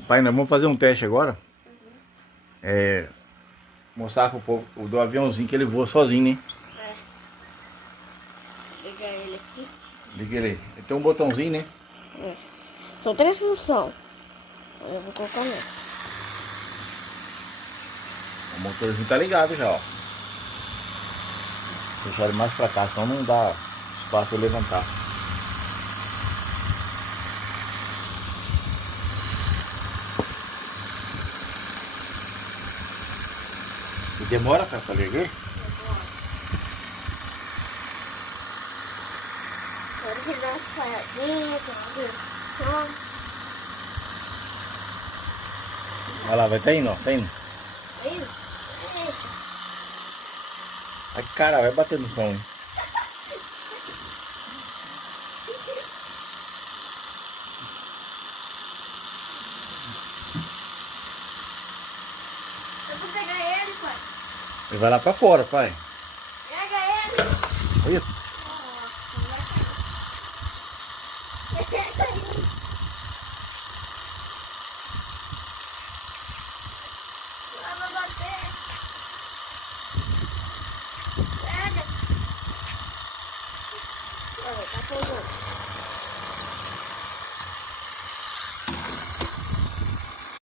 Pai, nós vamos fazer um teste agora. Mostrar pro povo do aviãozinho que ele voa sozinho, né? Ligar ele aqui. Liga ele aí. Ele tem um botãozinho, né? São 3 funções. Eu vou colocar nessa. O motorzinho tá ligado já, ó. Deixar ele mais pra cá, senão não dá espaço pra eu levantar. E demora pra ligar? Agora que dá umas paradinhas, então. Olha lá, vai tá indo, ó. Tá indo. Aí, Ai, cara, vai bater no som, hein? eu vou pegar ele, pai. Ele vai lá pra fora, pai. Pega ele. Olha.